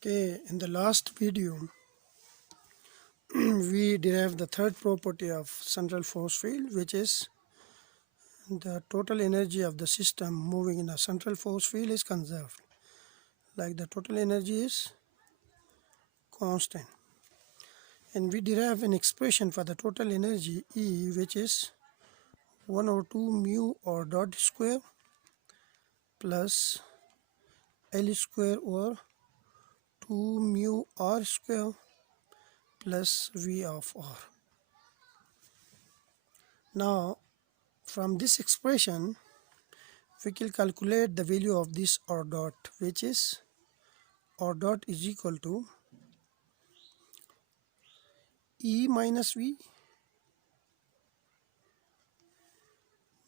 Okay, in the last video, we derived the third property of central force field, which is the total energy of the system moving in a central force field is conserved. Like the total energy is constant. And we derive an expression for the total energy E, which is 1 over 2 mu or dot square plus L square over 2 mu R square plus V of R. Now, from this expression, we can calculate the value of this R dot, which is R dot is equal to E minus V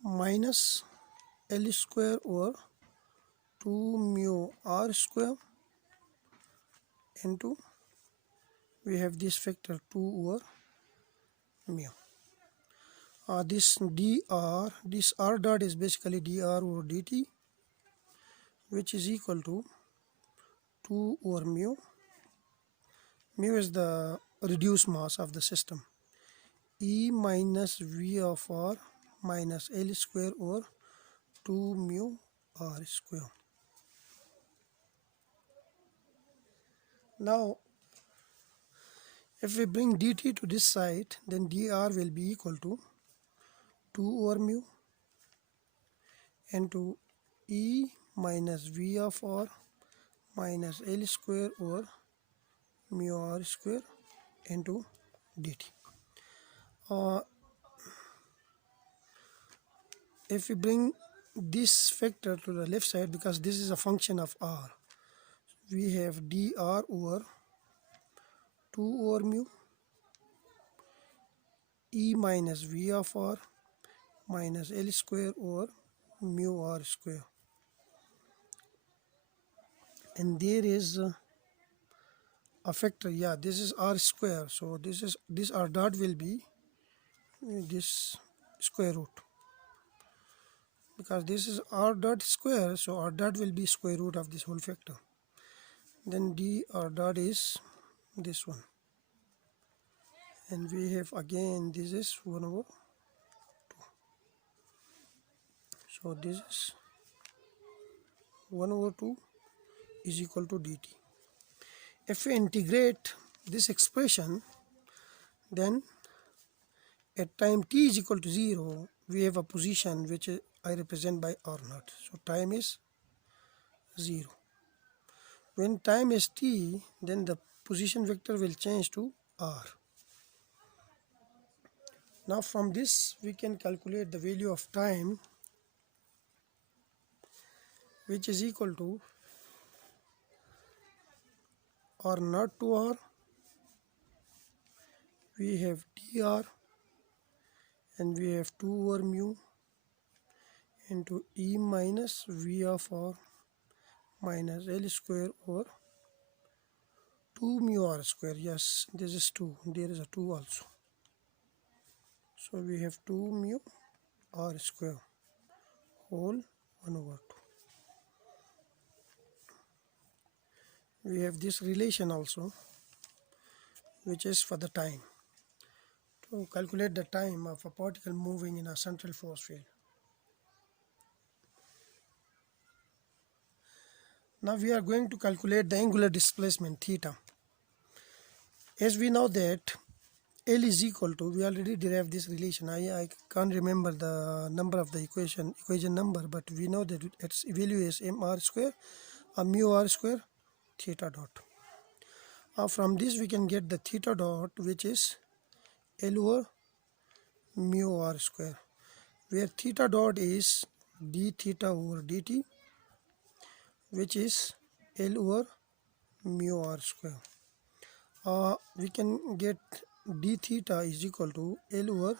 minus L square over 2 mu R square into, we have this factor 2 over mu. This dr, this R dot is basically dr over dt, which is equal to 2 over mu. Mu is the reduced mass of the system. E minus V of R minus L square over 2 mu R square. Now, if we bring dt to this side, then dr will be equal to 2 over mu into E minus V of R minus L square over mu R square into dt. If we bring this factor to the left side, because this is a function of R, we have dr over 2 over mu E minus V of R minus L square over mu R square. And there is a factor, yeah, this is R square, so this R dot will be this square root, because this is R dot square, so R dot will be square root of this whole factor. Then dr dot is this one, and we have again this is 1 over 2, so this is 1 over 2 is equal to dt. If we integrate this expression, then at time t is equal to 0, we have a position which I represent by r naught. So time is 0. When time is t, then the position vector will change to r. Now from this we can calculate the value of time, which is equal to r naught to r. We have dr and we have 2 over mu into E minus V of R minus L square over 2 mu R square. Yes, this is 2. There is a 2 also. So we have 2 mu R square whole 1 over 2. We have this relation also, which is for the time. To calculate the time of a particle moving in a central force field. Now we are going to calculate the angular displacement theta. As we know that L is equal to, we already derived this relation. I can't remember the number of the equation number, but we know that its value is mr square or mu r square theta dot. From this we can get the theta dot, which is L over mu r square, where theta dot is d theta over dt, which is L over mu r square. We can get d theta is equal to L over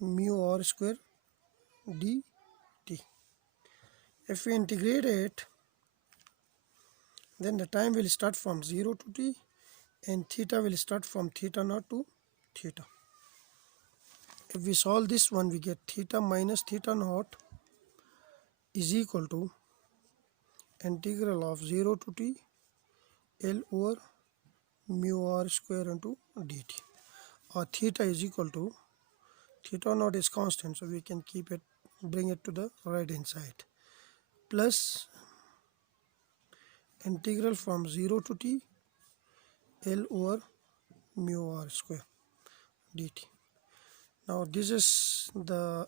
mu r square dt. If we integrate it, then the time will start from 0 to t, and theta will start from theta naught to theta. If we solve this one, we get theta minus theta naught is equal to integral of 0 to t L over mu r square into dt, or theta is equal to, theta naught is constant, so we can keep it, bring it to the right hand side, plus integral from 0 to t L over mu r square dt. Now this is the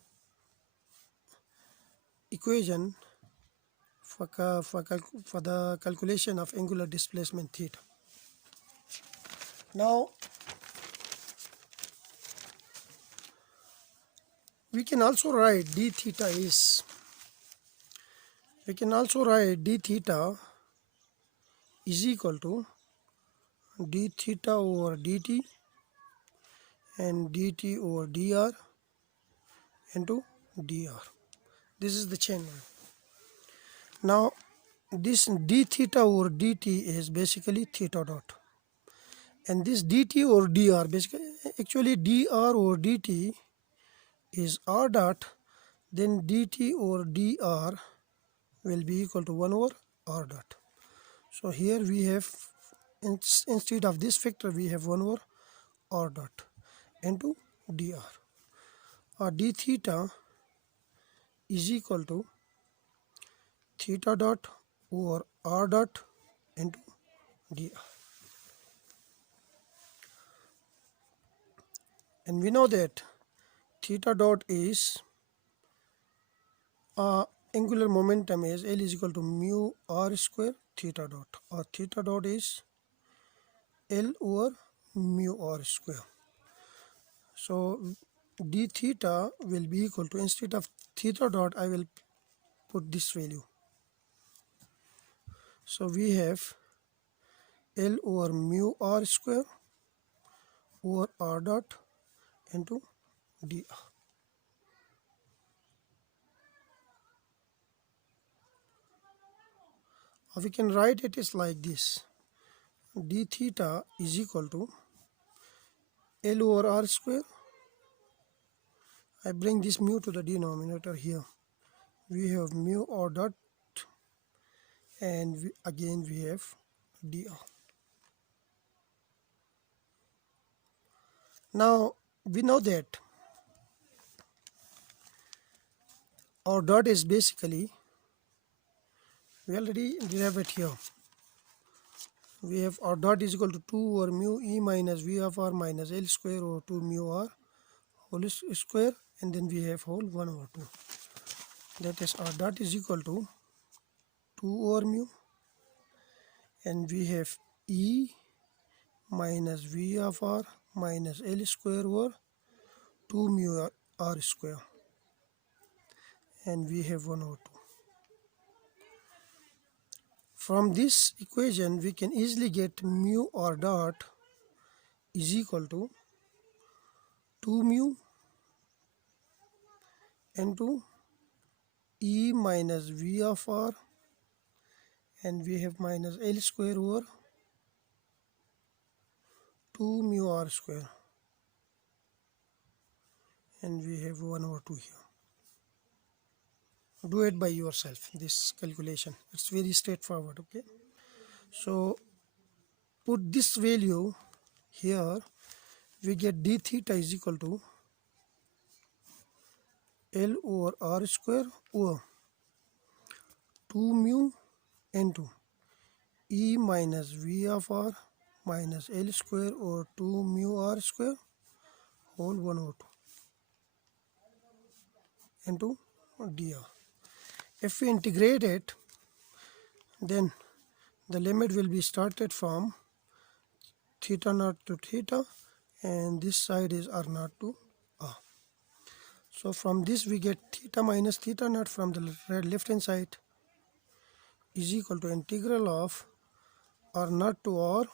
equation for the calculation of angular displacement theta. Now we can also write d theta is, equal to d theta over dt and dt over dr into dr. This is the chain rule. Now this d theta over dt is basically theta dot, and this dt over dr, basically actually dr over dt is r dot, then dt over dr will be equal to 1 over r dot. So here we have, instead of this factor, we have 1 over r dot into dr, or d theta is equal to theta dot over r dot into dr. And we know that theta dot is angular momentum is L is equal to mu r square theta dot, or theta dot is L over mu r square. So d theta will be equal to, instead of theta dot I will put this value. So we have L over mu r square over r dot into dr. Or we can write it as like this: d theta is equal to L over r square. I bring this mu to the denominator here. We have mu r dot, and again we have dr. Now we know that r dot is basically, we already derived it here. We have r dot is equal to 2 over mu e minus v of r minus L square over 2 mu r whole square, and then we have whole 1 over 2. That is, r dot is equal to 2 over mu, and we have e minus v of r minus L square over 2 mu r square, and we have 1 over 2. From this equation we can easily get mu r dot is equal to 2 mu into e minus v of r, and we have minus L square over 2 mu r square, and we have 1 over 2 here. Do it by yourself, this calculation. It's very straightforward. Okay, so put this value here, we get d theta is equal to L over r square over 2 mu into e minus v of r minus L square over 2 mu r square whole 1 over 2 into dr. If we integrate it, then the limit will be started from theta naught to theta, and this side is r naught to r. So from this we get theta minus theta naught from the left hand side is equal to integral of r naught to r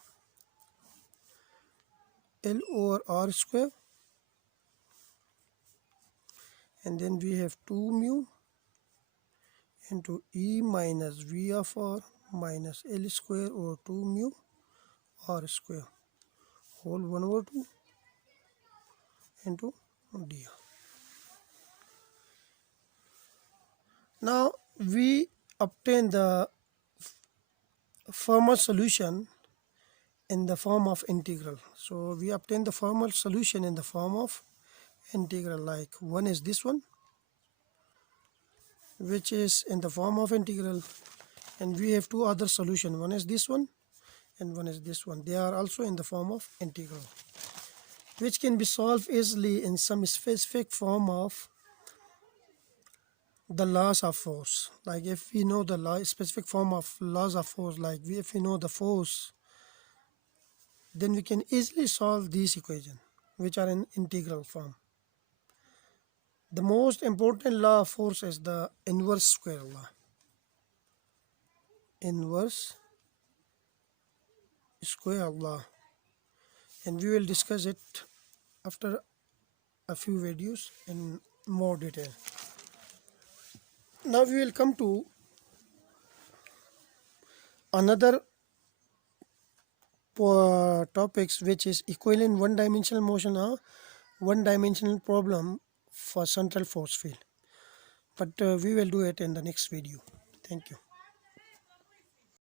L over r square, and then we have 2 mu into e minus v of r minus L square over 2 mu r square whole 1 over 2 into dr. Now we obtain the former solution in the form of integral. So we obtain the formal solution in the form of integral, like one is this one, which is in the form of integral, and we have two other solution. One is this one and one is this one. They are also in the form of integral, which can be solved easily in some specific form of the laws of force. Like if we know the specific form of laws of force, like if we know the force, then we can easily solve these equations, which are in integral form. The most important law of force is the inverse square law. Inverse square law, and we will discuss it after a few videos in more detail. Now we will come to another topics, which is equivalent one-dimensional motion or one-dimensional problem for central force field. But we will do it in the next video. Thank you.